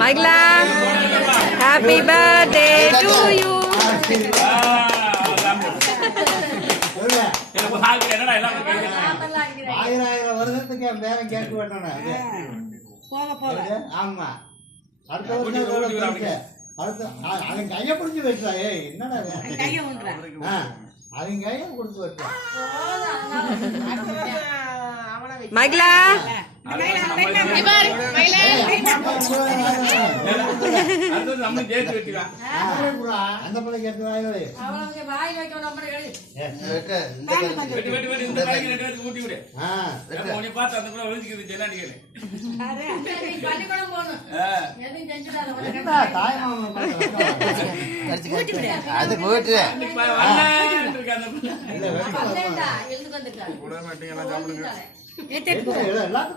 மைக்லா happy birthday to you. ஆயிரம் வருஷத்துக்கு என் பேரன் கேட்க வேண்டானே. ஆமா அடுத்த வருஷம் அடுத்த அவன் கையை பிடிச்சி வைக்கிறா. என்னடா அவன் கையை கொடுத்து வைக்கிறா. மைக்லா அந்த பிள்ளை கேட்டு வாயிலே அது போயிட்டு எல்லாத்துக்கும்